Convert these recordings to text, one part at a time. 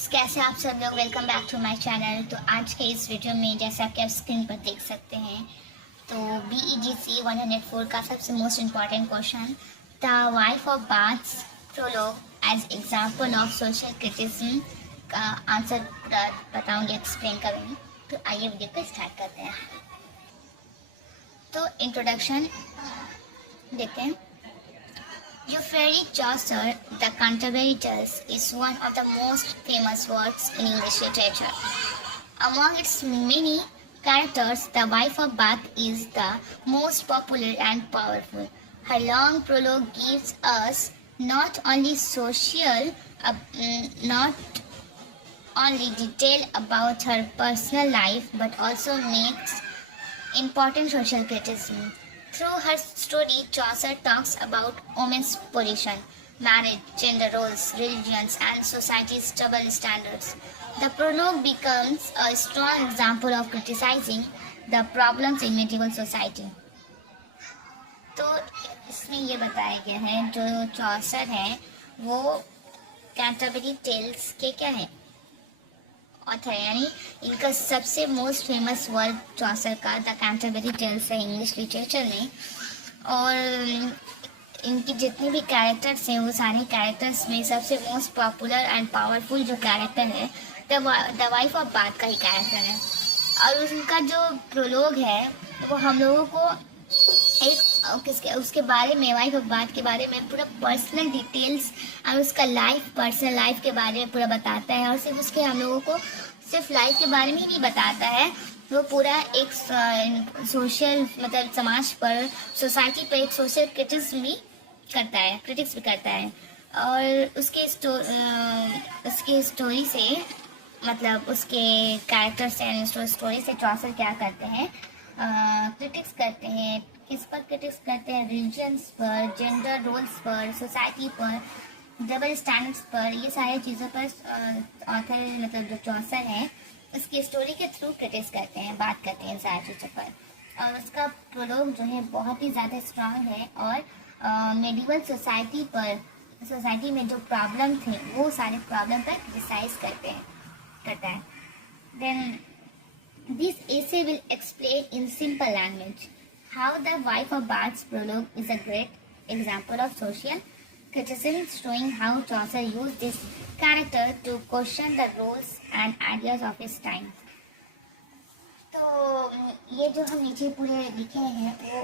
Friends, कैसे आप सब लोग। Welcome back to my channel. तो आज के इस वीडियो में जैसे आप स्क्रीन पर देख सकते हैं तो BEGC 104 का सबसे most important question, the wife of Bath's prologue as example of social criticism का आंसर पूरा बताऊंगी, एक्सप्लेन करूंगी। तो आइए वीडियो को स्टार्ट करते हैं। तो इंट्रोडक्शन देखते हैं। Geoffrey Chaucer, The Canterbury Tales, is one of the most famous works in English literature. Among its many characters, the wife of Bath is the most popular and powerful. Her long prologue gives us not only not only detail about her personal life, but also makes important social criticism. Through her story, Chaucer talks about women's position, marriage, gender roles, religions, and society's double standards. The prologue becomes a strong example of criticizing the problems in medieval society. तो इसमें ये बताया गया है जो चौसर है वो Canterbury tales के क्या है ऑथर, यानी इनका सबसे मोस्ट फेमस वर्क चौसर का द कैंटरबरी टेल्स है इंग्लिश लिटरेचर में। और इनकी जितने भी कैरेक्टर्स हैं वो सारे कैरेक्टर्स में सबसे मोस्ट पॉपुलर एंड पावरफुल जो कैरेक्टर है द वाइफ ऑफ बाथ का ही कैरेक्टर है। और उनका जो प्रोलोग है वो हम लोगों को एक उसके बारे में, वाइफ ऑफ बाथ के बारे में पूरा पर्सनल डिटेल्स और उसका पर्सनल लाइफ के बारे में पूरा बताता है। और सिर्फ उसके हम लोगों को सिर्फ लाइफ के बारे में ही नहीं बताता है, वो पूरा एक सोशल मतलब समाज पर, सोसाइटी पर एक सोशल क्रिटिक्स भी करता है। और उसके स्टोरी से मतलब उसके कैरेक्टर से स्टोरी से चौसर क्या करते हैं, क्रिटिक्स करते हैं। किस पर क्रिटिक्स करते हैं? रिलीजन्स पर, जेंडर रोल्स पर, सोसाइटी पर, डबल स्टैंडर्ड्स पर, ये सारी चीज़ों पर ऑथर मतलब जो चौसर है उसकी स्टोरी के थ्रू क्रिटिक्स करते हैं, बात करते हैं सारी चीज़ों पर। और उसका प्रोलोग जो है बहुत ही ज़्यादा स्ट्रांग है और मेडिवल सोसाइटी में जो प्रॉब्लम थे वो सारे प्रॉब्लम पर क्रिटिसाइज करता है। Then this essay will explain in simple language how the wife of Bath's prologue is a great example of social criticism, showing how Chaucer used this character to question the roles and ideas of his time. तो ये जो हम नीचे पूरे लिखे हैं वो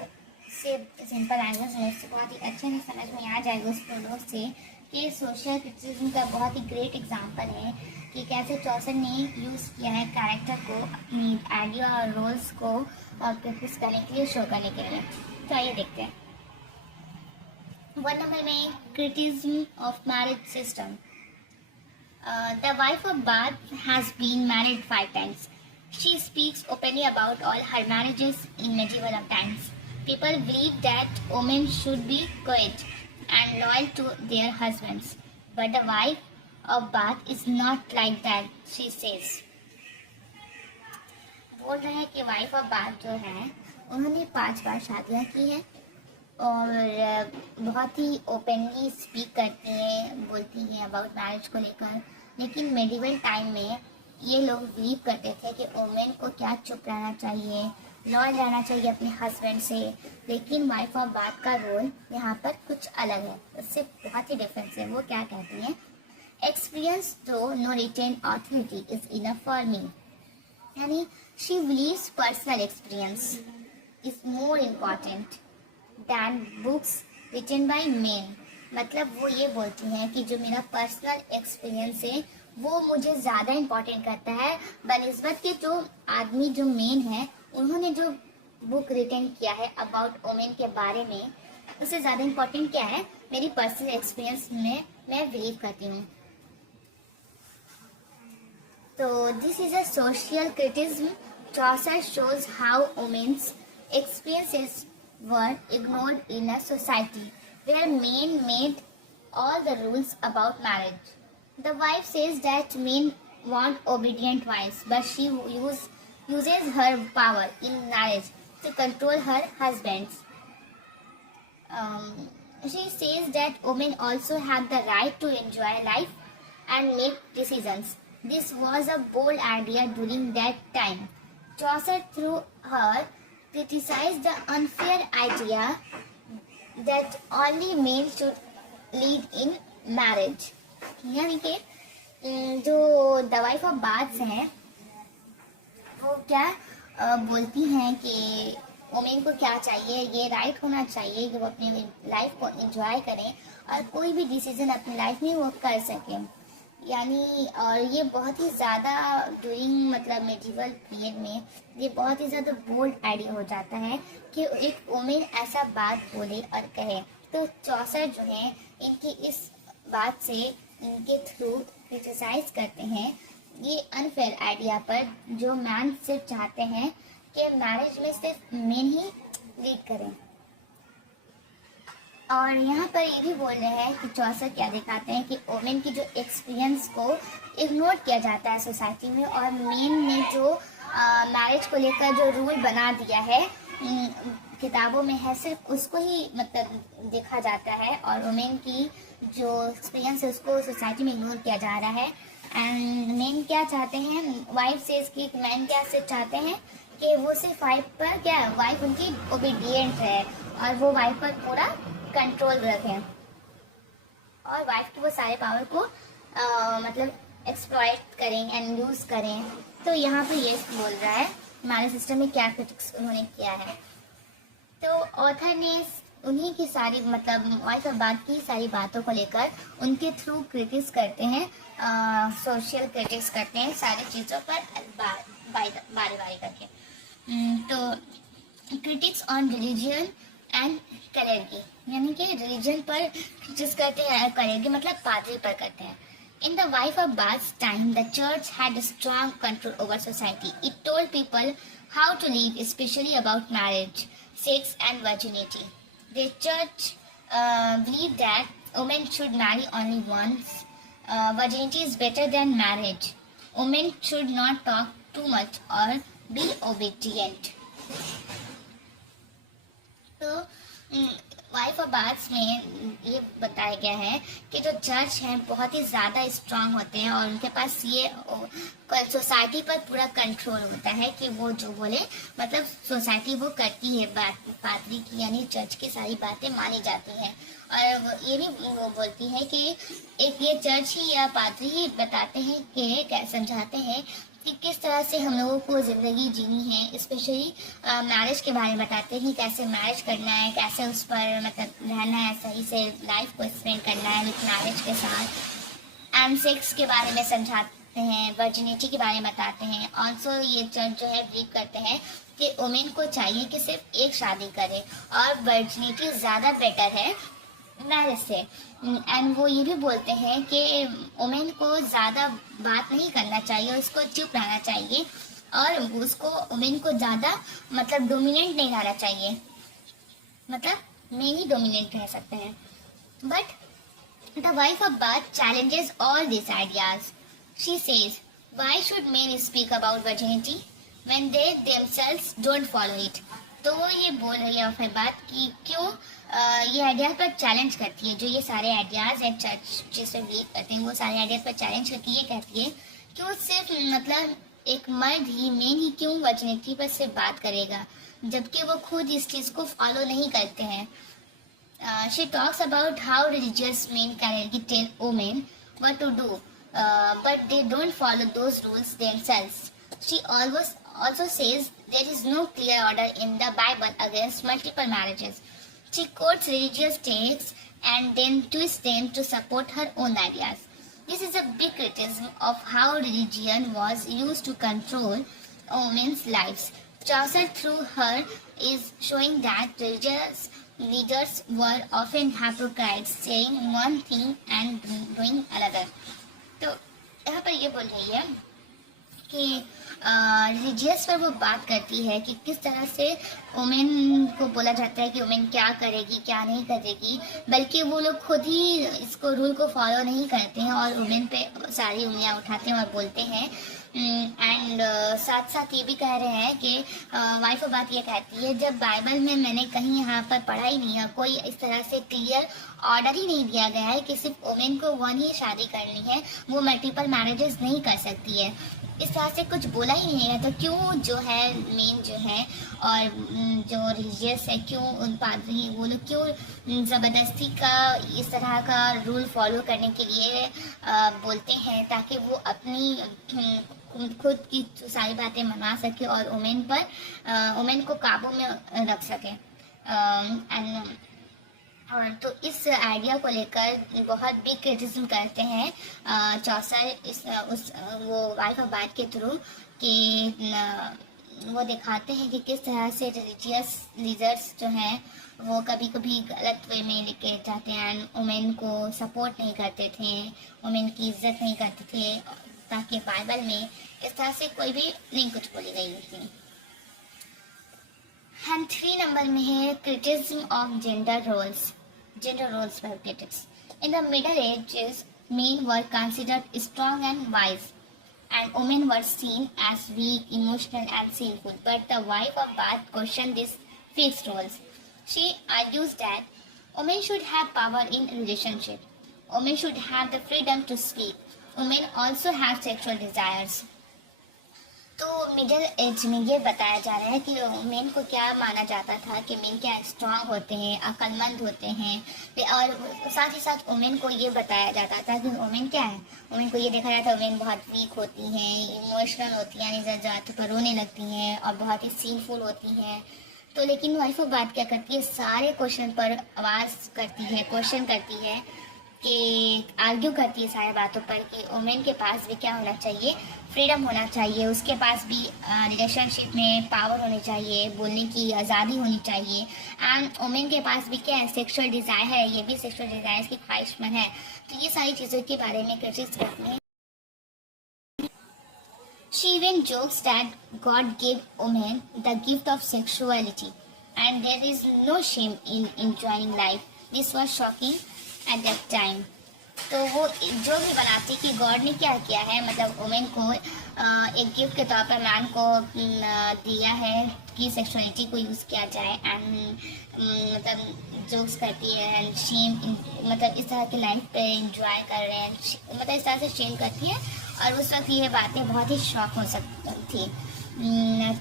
simple language में से बहुत ही अच्छे से समझ में आ जाएगा उस प्रोलोग से कि सोशल क्रिटिसिज्म का बहुत ही ग्रेट एग्जाम्पल है कि कैसे चौसर ने यूज़ किया है कैरेक्टर को अपनी आइडिया और रोल्स को प्रैक्टिस करने के लिए, शो करने के लिए। तो आइए देखते हैं। 1 नंबर में criticism of marriage system. The wife of Bath has been married 5 times. She speaks openly about all her marriages in medieval times. People believe that women should be quiet and loyal to their husbands, but the wife of Bath is not like that, she says. बोल रहे हैं कि wife of bath जो है उन्होंने 5 बार शादियाँ की हैं और बहुत ही ओपनली स्पीक करती हैं, बोलती हैं अबाउट मैरिज को लेकर। लेकिन मेडिवल टाइम में ये लोग बिलीव करते थे कि वुमेन को क्या चुप रहना चाहिए, लॉयल रहना चाहिए अपने हस्बैंड से। लेकिन वाइफ ऑफ बाथ का रोल यहाँ पर कुछ अलग है, उससे बहुत ही डिफरेंस है। वो क्या कहती हैं? Experience though no written authority is enough for me. यानी she believes personal experience is more important than books written by men. मतलब वो ये बोलती हैं कि जो मेरा पर्सनल एक्सपीरियंस है वो मुझे ज़्यादा इम्पोर्टेंट करता है बनिस्बत के जो आदमी जो मेन है उन्होंने जो बुक रिटन किया है अबाउट वुमेन के बारे में, उससे ज़्यादा इम्पोर्टेंट क्या है? मेरी पर्सनल एक्सपीरियंस में मैं बिलीव करती हूँ। So this is a social criticism. Chaucer shows how women's experiences were ignored in a society where men made all the rules about marriage. The wife says that men want obedient wives, but she uses her power in marriage to control her husbands. She says that women also have the right to enjoy life and make decisions. This was a bold idea during that time. Chaucer, through her, criticized the unfair idea that only men should lead in marriage. यानी कि जो the wife of baths हैं वो क्या बोलती हैं कि women को क्या चाहिए, ये राइट होना चाहिए कि वो अपनी लाइफ को एंजॉय करें और कोई भी डिसीजन अपनी लाइफ में वो कर सकें। यानी और ये बहुत ही ज़्यादा ड्यूरिंग मतलब मेडिवल पीरियड में ये बहुत ही ज़्यादा बोल्ड आइडिया हो जाता है कि एक वुमेन ऐसा बात बोले और कहे। तो चौसर जो है इनकी इस बात से इनके थ्रू क्रिटिसाइज करते हैं ये अनफेयर आइडिया पर, जो मैन सिर्फ चाहते हैं कि मैरिज में सिर्फ मेन ही लीड करें। और यहाँ पर ये भी बोल रहे हैं कि चौसर क्या दिखाते हैं कि वुमेन की जो एक्सपीरियंस को इग्नोर किया जाता है सोसाइटी में, और मेन ने जो मैरिज को लेकर जो रूल बना दिया है किताबों में है सिर्फ उसको ही मतलब देखा जाता है, और वुमेन की जो एक्सपीरियंस है उसको सोसाइटी में इग्नोर किया जा रहा है। एंड मेन क्या चाहते हैं, वाइफ से इसकी मैन क्या से चाहते हैं कि वो सिर्फ वाइफ पर क्या वाइफ उनकी ओबीडियंट है और वो वाइफ पर पूरा कंट्रोल रखें और वाइफ के वो सारे पावर को मतलब एक्सप्लॉइट करें एंड यूज करें। तो यहाँ पर ये बोल रहा है हमारे सिस्टम में क्या क्रिटिक्स उन्होंने किया है। तो ऑथर ने उन्हीं की सारी मतलब वाइफ और बात की सारी बातों को लेकर उनके थ्रू क्रिटिक्स करते हैं, सोशल क्रिटिक्स करते हैं सारी चीज़ों पर बारी बारी करके। तो क्रिटिक्स ऑन रिलीजन एंड करेगी, यानी कि रिलीजन पर क्रिटिक्स करते हैं, करेगी मतलब पादरी पर करते हैं। In the wife of Bath's time, the church had a strong control over society. It told people how to live, especially about marriage, sex, and virginity. The church believed that women should marry only once. Virginity is better than marriage. Women should not talk too much or be obedient. तो wife of baths में ये बताया गया है कि जो जज हैं बहुत ही ज़्यादा स्ट्रांग होते हैं और उनके पास ये सोसाइटी पर पूरा कंट्रोल होता है कि वो जो बोले मतलब सोसाइटी वो करती है, पादरी की यानी जज की सारी बातें मानी जाती हैं। और ये भी वो बोलती है कि एक ये जज ही या पादरी ही बताते हैं कि समझाते हैं कि किस तरह से हम लोगों को ज़िंदगी जीनी है, स्पेशली मैरिज के बारे में बताते हैं कैसे मैरिज करना है, कैसे उस पर मतलब रहना है, सही से लाइफ को स्पेंड करना है विथ मैरिज के साथ। एंड सेक्स के बारे में समझाते हैं, वर्जिनिटी के बारे में बताते हैं। ऑल्सो ये जज जो है बिलीव करते हैं कि वुमेन को चाहिए कि सिर्फ एक शादी करे और वर्जिनिटी ज़्यादा बेटर है मैरिज से। एंड वो ये भी बोलते हैं कि वुमेन को ज़्यादा बात नहीं करना चाहिए और उसको चुप रहना चाहिए और उसको वुमेन को ज़्यादा मतलब डोमिनेंट नहीं रहना चाहिए, मतलब मेन ही डोमिनेंट रह सकते हैं। But the wife of bath challenges all this ideas. She says why should main speak about virginity when they themselves don't follow it. तो वो ये बोल रही है फिर बात कि क्यों ये आइडियाज पर चैलेंज करती है, जो ये सारे आइडियाज है चर्च जिसे बिलीव करते हैं वो सारे आइडियाज पर चैलेंज करके ये कहती है क्यों सिर्फ मतलब एक मर्द ही मेन ही क्यों वर्जिनिटी पर सिर्फ बात करेगा जबकि वो खुद इस चीज़ को फॉलो नहीं करते हैं। She talks about how religious men can tell women what to do but they don't follow those rules themselves. She also says there is no clear order in the Bible against multiple marriages. She quotes religious texts and then twists them to support her own ideas. This is a big criticism of how religion was used to control women's lives. Chaucer, through her, is showing that religious leaders were often hypocrites, saying one thing and doing another. तो यहाँ पर ये बोल रही है कि religious पर वो बात करती है कि किस तरह से वुमेन को बोला जाता है कि वुमेन क्या करेगी क्या नहीं करेगी, बल्कि वो लोग खुद ही इसको रूल को फॉलो नहीं करते हैं और वुमेन पे सारी उंगलियां उठाते हैं और बोलते हैं एंड साथ साथ ये भी कह रहे हैं कि वाइफ ऑफ बात ये कहती है, जब बाइबल में मैंने कहीं यहाँ पर पढ़ा ही नहीं है, कोई इस तरह से क्लियर ऑर्डर ही नहीं दिया गया है कि सिर्फ वुमेन को वन ही शादी करनी है, वो मल्टीपल मैरिजेस नहीं कर सकती है, इस तरह से कुछ बोला ही नहीं है। तो क्यों जो है मेन जो है और जो रिलीजियस है, क्यों उन पादरी वो लोग क्यों ज़बरदस्ती का इस तरह का रूल फॉलो करने के लिए बोलते हैं, ताकि वो अपनी खुद की सारी बातें मना सके और वुमेन को काबू में रख सके। एंड और तो इस आइडिया को लेकर बहुत बिग क्रिटिसिज्म करते हैं चौसर वो वाइफ ऑफ बात के थ्रू कि वो दिखाते हैं कि किस तरह से रिलीजियस लीडर्स जो हैं वो कभी कभी गलत वे में लेके जाते हैं, वुमेन को सपोर्ट नहीं करते थे, वुमेन की इज्जत नहीं करते थे, ताकि बाइबल में इस तरह से कोई भी नहीं कुछ बोली गई थी। एंड 3 नंबर में है क्रिटिसिज्म ऑफ जेंडर रोल्स पर critics. In the Middle Ages, men were considered strong and wise, and women were seen as weak, emotional, and sinful. But the wife of Bath questioned these fixed roles. She argues that women should have power in relationship. Women should have the freedom to speak. Women also have sexual desires. तो middle age में ये बताया जा रहा है कि main को क्या माना जाता था कि मेन क्या स्ट्रांग होते हैं, अक्लमंद होते हैं, और साथ ही साथ वुमेन को ये बताया जाता था कि वुमेन क्या है, वुमेन को ये देखा जाता है वुमेन बहुत वीक होती हैं, इमोशनल होती हैं, यानी ज़्यादा पर रोने लगती हैं और बहुत ही सीनफुल होती हैं। तो लेकिन वाइफ ऑफ बात क्या करती है, सारे क्वेश्चन पर आवाज़ करती है, क्वेश्चन करती है कि आर्ग्यू करती है सारी बातों पर कि वुमेन के पास भी क्या होना चाहिए, फ्रीडम होना चाहिए, उसके पास भी रिलेशनशिप में पावर होनी चाहिए, बोलने की आज़ादी होनी चाहिए, एंड वुमेन के पास भी क्या है, सेक्सुअल डिज़ायर है, ये भी सेक्सुअल डिज़ायर की ख्वाहिशमंद है। तो ये सारी चीज़ों के बारे में क्रिटिक्स करते हैं। She even jokes that God gave women the gift of sexuality and there is no shame in enjoying life. This was shocking at that time. तो वो जो भी बनाती कि गॉड ने क्या किया है, मतलब वुमेन को एक गिफ्ट के तौर पर मैन को दिया है कि सेक्सुअलिटी को यूज़ किया जाए, एंड मतलब जोक्स करती है एंड शेम, मतलब इस तरह की लाइफ पे इंजॉय कर रहे हैं, मतलब इस तरह से शेम करती है। और उस वक्त ये बातें बहुत ही शॉक हो सकती थी।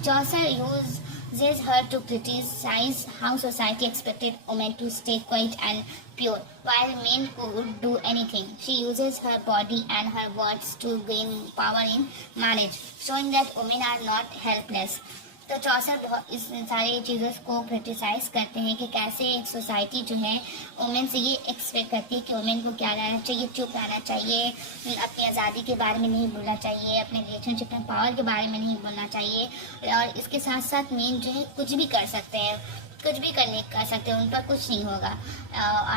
चौसर uses her to criticize how society expected women to stay quiet and pure, while men could do anything. She uses her body and her words to gain power in marriage, showing that women are not helpless. तो चौसर इस सारी चीज़ों को criticise करते हैं कि कैसे एक सोसाइटी जो है वुमेन से ये एक्सपेक्ट करती है कि वुमेन को क्या रहना चाहिए, चुप रहना चाहिए, अपनी आज़ादी के बारे में नहीं बोलना चाहिए, अपने रिलेशनशिप में पावर के बारे में नहीं बोलना चाहिए, और इसके साथ साथ मेन जो है कुछ भी कर सकते हैं, कुछ भी कर सकते हैं, उन पर कुछ नहीं होगा।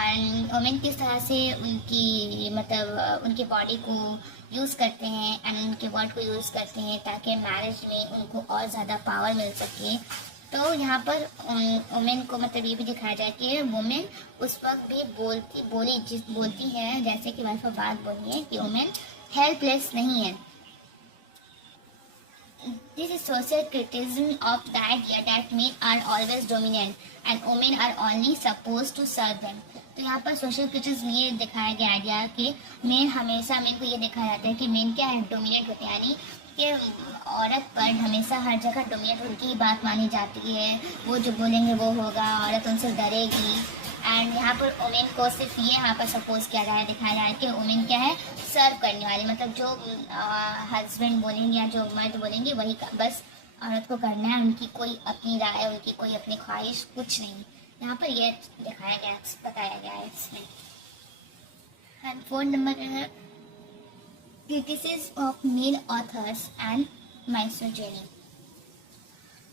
एंड वुमेन किस तरह से उनकी मतलब उनकी बॉडी को यूज़ करते हैं एंड उनके वर्ड को यूज़ करते हैं ताकि मैरिज में उनको और ज़्यादा पावर मिल सके। तो यहाँ पर वुमेन को मतलब ये भी दिखाया जाए कि वुमेन उस वक्त भी बोलती है जैसे कि वाइफ ऑफ बात बोली है कि वुमेन हेल्पलेस नहीं है। This is social criticism of the idea that men are always dominant and women are only supposed to serve them. तो यहाँ पर सोशल क्रिटिसिज्म ये दिखाया गया आइडिया कि मेन को ये दिखाया जाता है कि मेन क्या है, डोमिनेट होते हैं, यानी कि औरत पर हमेशा हर जगह डोमिनेट उनकी ही बात मानी जाती है, वो जो बोलेंगे वो होगा, औरत उनसे डरेगी। एंड यहाँ पर वुमेन को सिर्फ ये यहाँ पर सपोज किया जाए, दिखाया जाए कि वुमेन क्या है, सर्व करने वाली, मतलब जो हस्बैंड बोलेंगे या जो मर्द बोलेंगे वही बस औरत को करना है, उनकी कोई अपनी राय, उनकी कोई अपनी ख्वाहिश कुछ नहीं। यहाँ पर ये दिखाया गया, बताया गया है इसमें। एंड 4 नंबर है criticism of male authors and misogyny.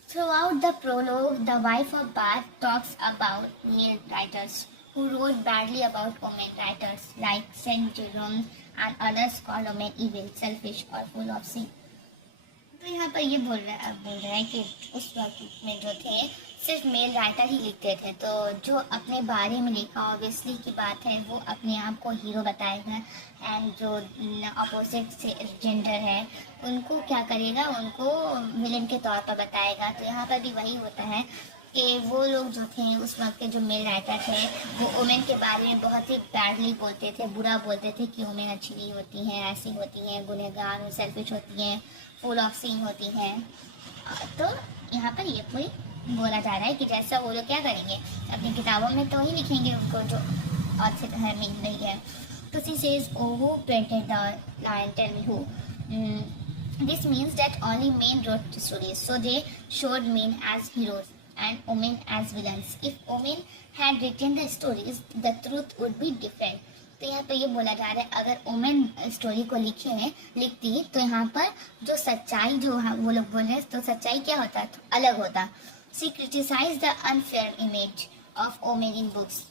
Throughout the prologue, the wife of Bath talks about male writers who wrote badly about women. Writers like Saint Jerome and others called women evil, selfish, or full of sin. तो यहाँ पर ये बोल रहा है कि उस वक्त में जो थे सिर्फ मेल राइटर ही लिखते थे, तो जो अपने बारे में लिखा ऑब्वियसली की बात है वो अपने आप को हीरो बताएगा, एंड जो अपोजिट से जेंडर है उनको क्या करेगा, उनको विलेन के तौर पर बताएगा। तो यहाँ पर भी वही होता है कि वो लोग जो थे उस वक्त के जो मेल राइटर थे वो वुमेन के बारे में बहुत ही बैडली बोलते थे, बुरा बोलते थे कि वुमेन अच्छी नहीं होती हैं, ऐसी होती हैं, गुनहगार, सेल्फिश होती हैं, फुल ऑफ सीन होती हैं। तो यहाँ पर ये पूरी बोला जा रहा है कि जैसा वो लोग क्या करेंगे अपनी किताबों में तो ही लिखेंगे उनको जो ऑथर है मिल रही है। तो she says O who printed the line tell me who, this means that only men wrote stories, so they showed men as heroes and women as villains. If women had written the stories, the truth would be different. तो यहाँ पे ये बोला जा रहा है अगर women story को लिखती तो यहाँ पर जो सच्चाई जो वो लोग बोल रहे हैं तो सच्चाई क्या होता तो अलग होता। She criticize the unfair image of women in books.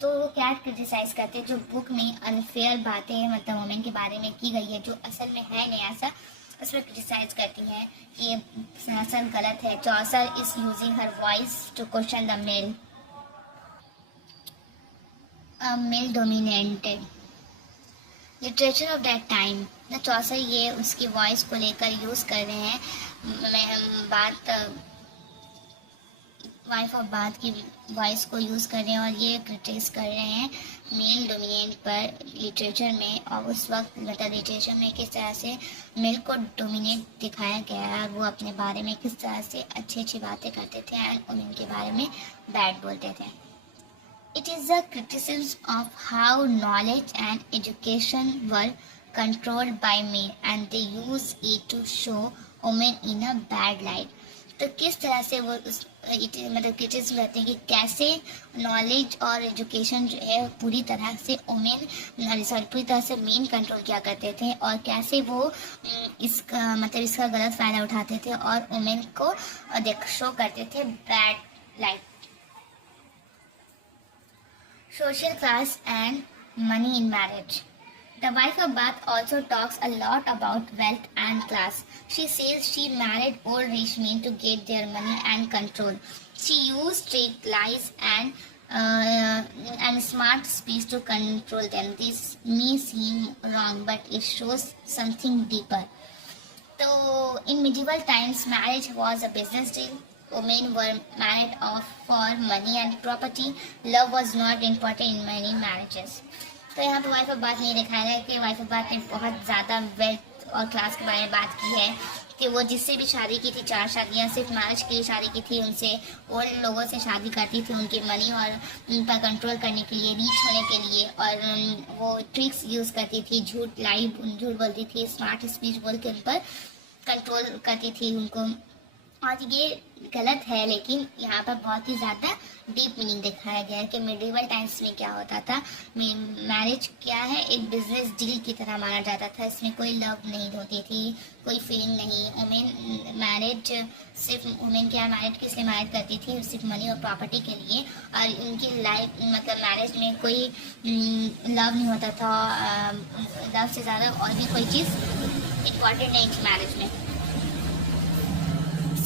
तो वो क्या क्रिटिसाइज करते हैं जो बुक में अनफेयर बातें मतलब वुमेन के बारे में की गई है जो असल में है नहीं ऐसा, उसमें क्रिटिसाइज करती हैं कि ये सिंहासन गलत है। Chaucer is using her voice to question the male dominated literature of that time. The Chaucer ये उसकी वॉइस को लेकर यूज़ कर रहे हैं, वाइफ ऑफ बात की वॉइस को यूज़ कर रहे हैं और ये क्रिटिसाइज कर रहे हैं मेल डोमिनेट पर लिटरेचर में। और उस वक्त मतलब लिटरेचर में किस तरह से मेल को डोमिनेट दिखाया गया है और वो अपने बारे में किस तरह से अच्छी अच्छी बातें करते थे एंड उनके बारे में बैड बोलते थे। It is a criticism of how knowledge and education were controlled by men and they use it to show women in a bad light. तो किस तरह से वो मतलब क्रिटिसिज्म रहते हैं कि कैसे नॉलेज और एजुकेशन जो है पूरी तरह से पूरी तरह से मेन कंट्रोल किया करते थे और कैसे वो इसका गलत फ़ायदा उठाते थे और वुमेन को शो करते थे bad light. Social class and money in marriage. The wife of Bath also talks a lot about wealth and class. She says she married old rich men to get their money and control. She used trick, lies, and smart speech to control them. This may seem wrong, but it shows something deeper. So, in medieval times, marriage was a business deal. Women were married off for money and property. Love was not important in many marriages. तो यहाँ पे wife of बात नहीं दिखाया है कि wife of बात ने बहुत ज़्यादा वेल्थ और क्लास के बारे में बात की है कि वो जिससे भी शादी की थी 4 शादियाँ सिर्फ मैरिज के लिए शादी की थी, उनसे ओल्ड लोगों से शादी करती थी उनकी मनी और उन पर कंट्रोल करने के लिए, रीच होने के लिए, और वो ट्रिक्स यूज़ करती थी, झूठ बोलती थी, स्मार्ट स्पीच बोल के उन पर कंट्रोल करती थी उनको। और ये गलत है लेकिन यहाँ पर बहुत ही ज़्यादा डीप मीनिंग दिखाया गया है कि मिडिवल टाइम्स में क्या होता था। मैरिज क्या है, एक बिजनेस डील की तरह माना जाता था। इसमें कोई लव नहीं होती थी, कोई फीलिंग नहीं। वुमेन मैरिज सिर्फ वुमेन क्या मैरिज किस लिए मैरिज करती थी, सिर्फ मनी और प्रॉपर्टी के लिए, और उनकी लाइफ मतलब मैरिज में कोई लव नहीं होता था। लव से ज़्यादा और भी कोई चीज़ इम्पॉर्टेंट नहीं थी मैरिज में।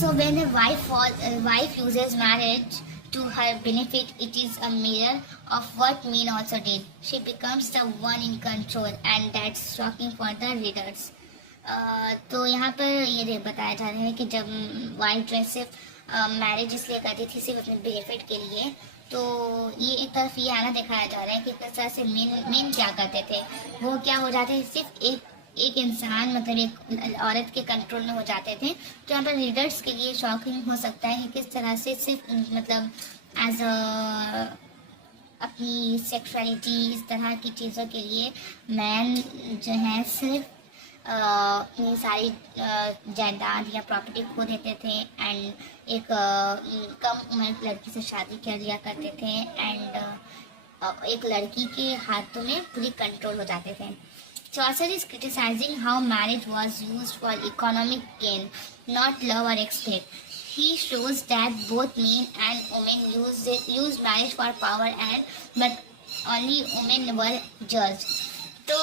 So when a wife uses marriage to her benefit, it is a mirror of what men also did. She becomes the one in control, and that's shocking for the readers. तो यहाँ पर ये बताया जा रहा है कि जब वाइफ जो है सिर्फ मैरिज इसलिए करती थी सिर्फ अपने बेनिफिट के लिए, तो ये एक तरफ ये आना दिखाया जा रहा है कि किस तरह से मेन क्या करते थे, वो क्या हो जाते थे सिर्फ एक इंसान मतलब एक औरत के कंट्रोल में हो जाते थे। तो यहाँ पर रीडर्स के लिए शॉकिंग हो सकता है कि किस तरह से सिर्फ मतलब एज अपनी सेक्सुअलिटी इस तरह की चीज़ों के लिए मैन जो है सिर्फ अपनी सारी जायदाद या प्रॉपर्टी खो देते थे एंड एक कम उम्र की लड़की से शादी कर लिया करते थे एंड एक लड़की के हाथों में पूरी कंट्रोल हो जाते थे। Chaucer is criticizing how marriage was used for economic gain, not love or respect. He shows that both men and women used marriage for power but only women were judged. तो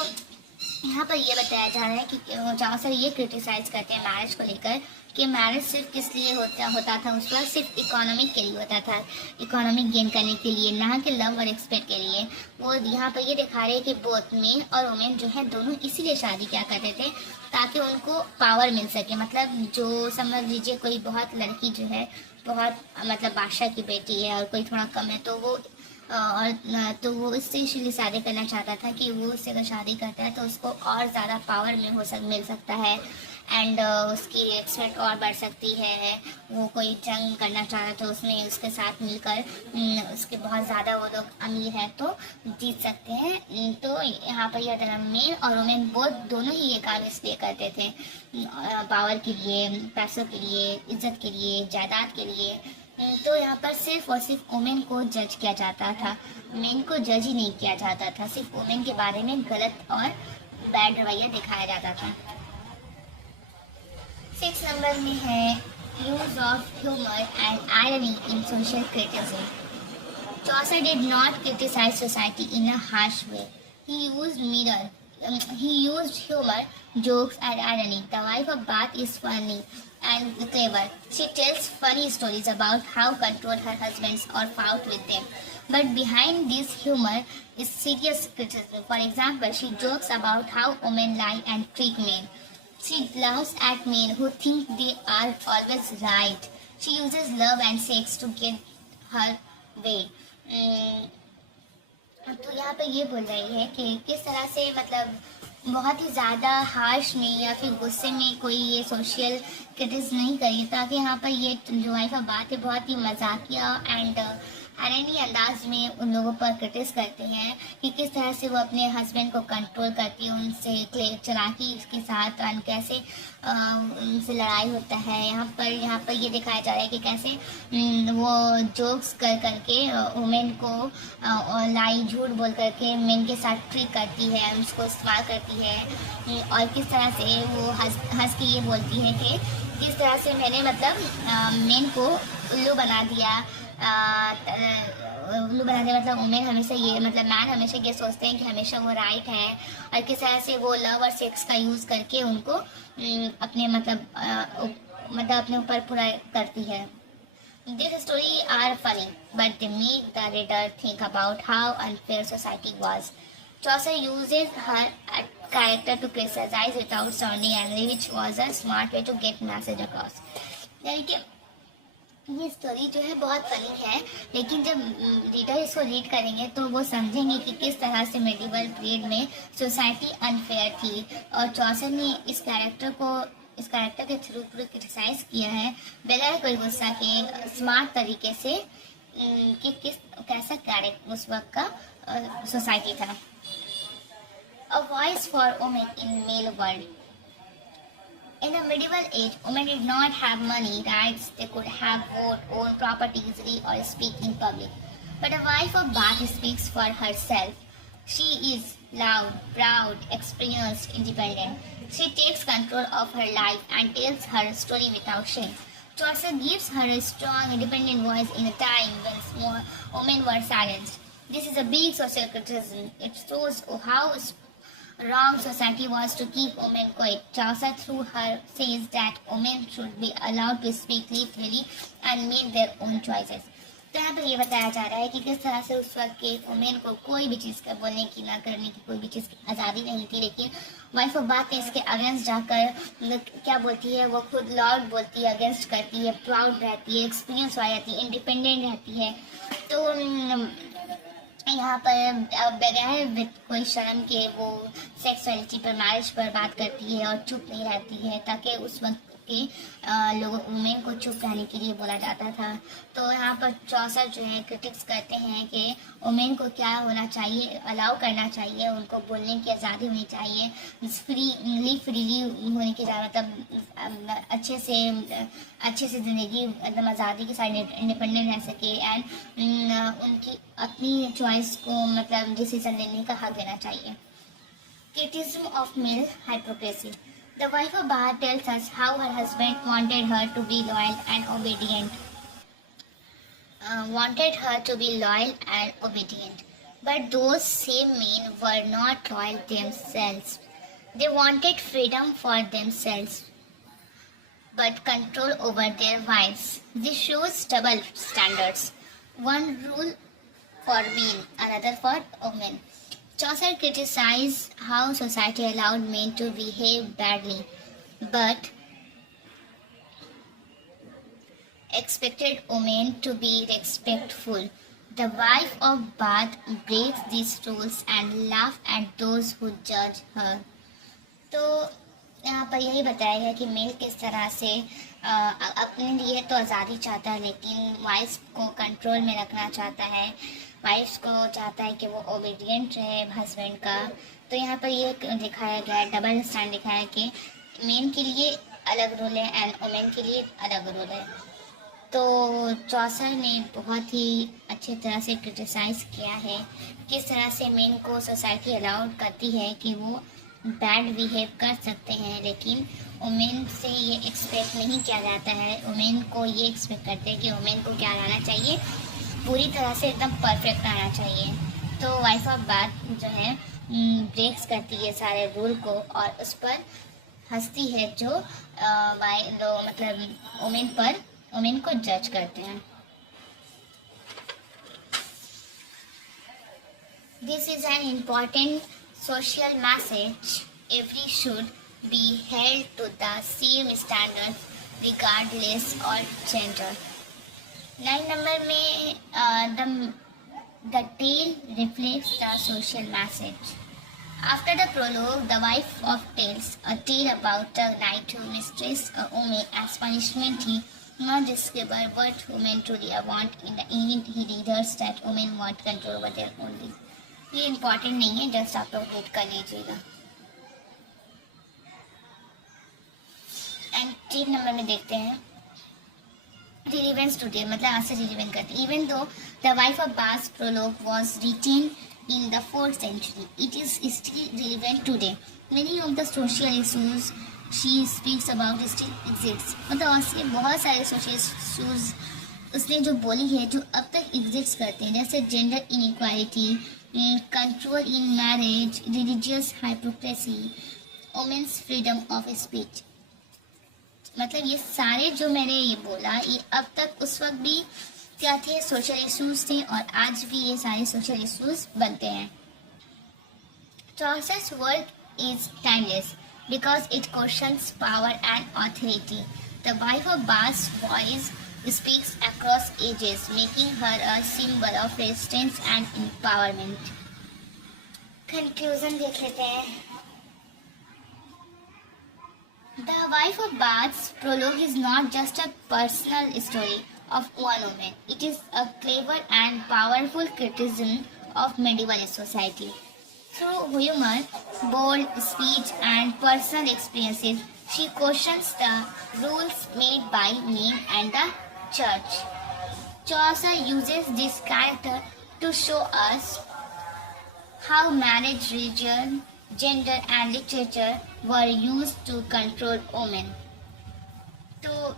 यहाँ पर ये बताया जा रहा है कि चावसर ये क्रिटिसाइज करते हैं मैरिज को लेकर कि मैरिज सिर्फ किस लिए होता था उस वक्त, सिर्फ इकोनॉमिक के लिए होता था, इकोनॉमिक गेन करने के लिए, ना कि लव और एक्सपेक्ट के लिए। वो यहाँ पर ये दिखा रहे हैं कि बोथ मेन और वुमेन जो है दोनों इसीलिए शादी क्या करते थे ताकि उनको पावर मिल सके। मतलब जो समझ लीजिए कोई बहुत लड़की जो है बहुत मतलब बादशाह की बेटी है और कोई थोड़ा कम है तो वो तो वो इससे इसलिए शादी करना चाहता था कि वो उससे अगर शादी करता है तो उसको और ज़्यादा पावर में मिल सकता है एंड उसकी रिस्पेक्ट और बढ़ सकती है। वो कोई जंग करना चाह रहा तो उसमें उसके साथ मिलकर उसके बहुत ज़्यादा वो लोग अमीर है तो जीत सकते हैं। तो यहाँ पर यह मेन और वुमेन बोथ दोनों ही ये काम इसलिए करते थे, पावर के लिए, पैसों के लिए, इज्जत के लिए, जायदाद के लिए। तो यहाँ पर सिर्फ और सिर्फ वुमेन को जज किया जाता था, मेन को जज ही नहीं किया जाता था। सिर्फ वुमेन के बारे में गलत और बैड रवैया दिखाया जाता था। 6 नंबर में है use of humour and irony in social criticism. Chaucer did not criticize society in a harsh way. He used humor, jokes, and irony. The wife of Bath is funny and clever. She tells funny stories about how controlled her husbands or fought with them. But behind this humor is serious criticism. For example, she jokes about how women lie and trick men. She laughs at men who think they are always right. She uses love and sex to get her way. तो यहाँ पे ये बोल रही है कि किस तरह से मतलब बहुत ही ज़्यादा हार्श में या फिर गुस्से में कोई ये सोशल क्रिटिस नहीं करी, ताकि यहाँ पर ये जो वाइफ बात है बहुत ही मजाकिया एंड आयरनी अंदाज में उन लोगों पर क्रिटिस करते हैं कि किस तरह से वो अपने हस्बैंड को कंट्रोल करती है, उनसे चलाकी के साथ और कैसे उनसे लड़ाई होता है। यहाँ पर ये दिखाया जा रहा है कि कैसे वो जोक्स कर करके वुमेन को लाई झूठ बोल करके मेन के साथ ट्रिक करती है, उसको इस्तेमाल करती है और किस तरह से वो हंस के ये बोलती है कि किस तरह से मैंने मतलब मेन को उल्लू बना दिया। मतलब वुमेन हमेशा ये मतलब मैन हमेशा ये सोचते हैं कि हमेशा वो राइट है और किस तरह से वो लव और सेक्स का यूज़ करके उनको अपने मतलब अपने ऊपर पूरा करती है। This story are funny, but they make the reader think about how unfair society was. Chaucer uses her character to criticize without sounding angry, which was a smart way to get message across. यानी कि ये story जो है बहुत funny है, लेकिन जब reader इसको रीड करेंगे तो वो समझेंगे कि किस तरह से मेडिवल पीरियड में सोसाइटी अनफेयर थी और चौसर ने इस कैरेक्टर के थ्रू पूरा क्रिटिसाइज किया है बगैर कोई गुस्सा के, स्मार्ट तरीके से कि कैसा कैरेक्टर उस वक्त का सोसाइटी था। A voice for women in male world. In the medieval age, women did not have money, rights, they could have vote, own property easily or speak in public. But a wife of Bath speaks for herself. She is loud, proud, experienced, independent. She takes control of her life and tells her story without shame. Chaucer gives her a strong, independent voice in a time when women were silenced. This is a big social criticism. It shows how wrong society was to keep women quiet. Chaucer through her says that women should be allowed to speak, live freely and make their own choices. तो यहाँ पर ये बताया जा रहा है कि किस तरह से उस वक्त के वुमेन को कोई भी चीज़ का बोलने की ना करने की कोई भी चीज़ की आज़ादी नहीं थी, लेकिन वाइफ ऑफ बात ने इसके अगेंस्ट जाकर क्या बोलती है, वो खुद लाउड बोलती है, अगेंस्ट करती है, प्राउड रहती है, एक्सपीरियंस वाली रहती है, इंडिपेंडेंट रहती है। तो यहाँ पर बगैर कोई शर्म के वो सेक्सुअलिटी पर, मैरिज पर बात करती है और चुप नहीं रहती है, ताकि उस वक्त के लोगों वुमेन को चुप रहने के लिए बोला जाता था। तो यहाँ पर चौसर जो है क्रिटिक्स करते हैं कि वुमेन को क्या होना चाहिए, अलाउ करना चाहिए, उनको बोलने की आज़ादी होनी चाहिए, फ्रीली होने की मतलब अच्छे से ज़िंदगी एकदम आज़ादी के साथ इंडिपेंडेंट रह सके एंड उनकी अपनी चॉइस को मतलब डिसीजन लेने का हक देना चाहिए। Criticism of male hypocrisy. The wife of Bath tells us how her husband wanted her to be loyal and obedient. But those same men were not loyal themselves. They wanted freedom for themselves, but control over their wives. This shows double standards. One rule for men, another for women. Chaucer criticized how society allowed men to behave badly, but expected women to be respectful. The wife of Bath breaks these rules and laughs at those who judge her. तो यहाँ पर यही बताया गया कि mail किस तरह से अपने लिए तो आज़ादी चाहता है, लेकिन वाइफ को कंट्रोल में रखना चाहता है। वाइफ को चाहता है कि वो ओबीडियंट रहे हस्बैंड का। तो यहाँ पर ये दिखाया गया है, डबल स्टैंड दिखाया है कि मेन के लिए अलग रूल है एंड वुमेन के लिए अलग रूल है। तो चौसर ने बहुत ही अच्छी तरह से क्रिटिसाइज़ किया है किस तरह से मेन को सोसाइटी अलाउड करती है कि वो बैड बिहेव कर सकते हैं, लेकिन वुमेन से ये एक्सपेक्ट नहीं किया जाता है। वुमेन को ये एक्सपेक्ट करते हैं कि वुमेन को क्या आना चाहिए, पूरी तरह से एकदम परफेक्ट आना चाहिए। तो वाइफ ऑफ बाथ जो है ब्रेक्स करती है सारे रूल को और उस पर हंसती है जो मतलब वुमेन को जज करते हैं। This is an important social message. Every should be held to the same standards regardless of gender. 9 number में the tale reflects the social message. After the prologue, the wife of tells a tale about a knight who mistreats a woman as punishment. He not discover what women truly want. In the end, he readers that women want control over their only. ये important नहीं है, just आप लोग read कर लीजिएगा। And 3 number में देखते हैं रिलेवेंस टुडे, मतलब आज से रिलेवेंट करते हैं। Even though the wife of Bath prologue was written in the 4th century, it is still relevant today. Many of the social issues she speaks about still exist. मतलब ऐसे बहुत सारे social issues उसने जो बोली है जो अब तक एग्जिस्ट करते हैं, जैसे gender inequality, control in marriage, religious hypocrisy, women's freedom of speech। मतलब ये सारे जो मैंने ये बोला ये अब तक उस वक्त भी क्या थे, सोशल इश्यूज थे और आज भी ये सारे सोशल इश्यूज बनते हैं। Chaucer's work is timeless because it questions power and authority. The wife of Bath's voice speaks across ages, making her a symbol of resistance and empowerment. Conclusion देख लेते हैं। The wife of Bath's prologue is not just a personal story of one woman. It is a clever and powerful criticism of medieval society. Through humor, bold speech, and personal experiences, she questions the rules made by men and the church. Chaucer uses this character to show us how marriage, religion, gender and literature were used to control women. तो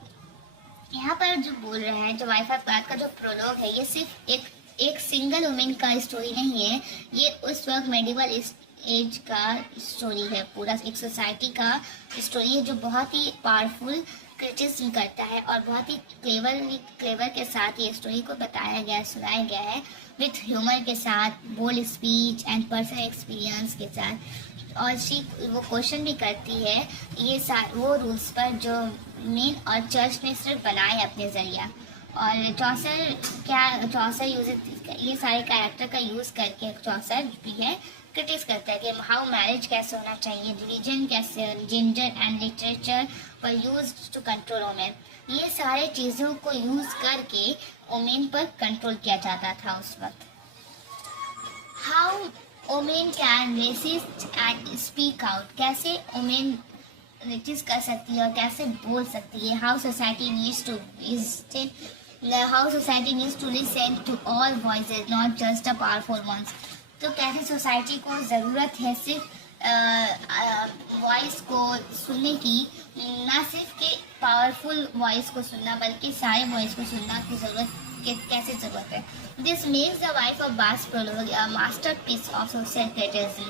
यहाँ पर जो बोल रहे हैं, जो wife of bath का जो प्रोलॉग है, ये सिर्फ एक सिंगल वुमेन का स्टोरी नहीं है, ये उस वक्त मेडिवल एज का स्टोरी है, पूरा एक सोसाइटी का स्टोरी है जो बहुत ही पावरफुल क्रिटिसिज्म करता है और बहुत ही क्लेवर के साथ ये स्टोरी को बताया गया, सुनाया गया है, विथ ह्यूमर के साथ, bold speech and personal experience के साथ। और वो क्वेश्चन भी करती है ये वो रूल्स पर जो मेन और चर्च ने सिर्फ बनाए अपने ज़रिया। और चौसर ये सारे कैरेक्टर का यूज़ करके चौसर भी है क्रिटिक्स करता है कि हाउ मैरिज कैसे होना चाहिए, रिलीजन कैसे, जेंडर एंड लिटरेचर पर यूज टू कंट्रोल वुमेन। ये सारे चीज़ों को यूज़ करके वुमेन पर कंट्रोल किया जाता था उस वक्त। How women can resist and speak out, कैसे वुमेन रेसिस्ट कर सकती है और कैसे बोल सकती है। How society needs to listen to all voices not just the powerful ones. तो कैसे सोसाइटी को ज़रूरत है सिर्फ वॉइस को सुनने की, ना सिर्फ के पावरफुल वॉइस को सुनना बल्कि सारे वॉइस को सुनना की कैसे ज़रूरत है। This makes the wife of Bath's prologue a masterpiece of social criticism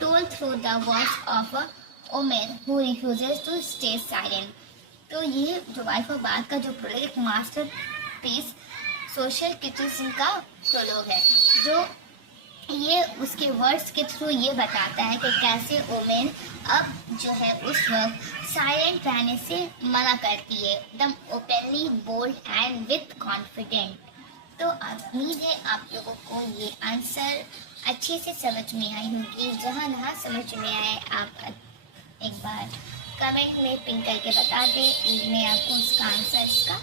told through the words of a woman who refuses to stay silent। तो ये जो वाइफ ऑफ बाथ का जो प्रोलॉग एक मास्टर पीस सोशल क्रिटिसिज्म का prologue है, जो ये उसके वर्ड्स के थ्रू ये बताता है कि कैसे वुमेन अब जो है उस वक्त साइलेंट रहने से मना करती है, एकदम openly, bold and with confident. तो उम्मीद है आप लोगों को ये आंसर अच्छे से समझ में आई होगी। जहाँ ना समझ में आए आप एक बार कमेंट में पिन करके बता दें, मैं आपको उसका आंसर इसका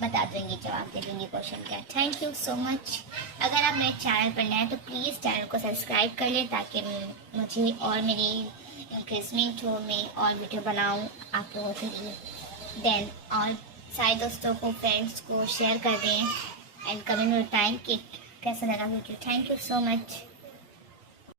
बता दूंगी, जवाब दे दूंगी क्वेश्चन का। Thank you so much. अगर आप मेरे चैनल पर नए हैं तो प्लीज़ चैनल को सब्सक्राइब कर लें, ताकि मुझे और मेरी इंक्रीजमेंट हो, मैं और वीडियो बनाऊं आप लोगों के लिए। देन और सारे दोस्तों को, फ्रेंड्स को शेयर कर दें एंड कमेंट में बताएं कि कैसा लगा video. Thank you so much.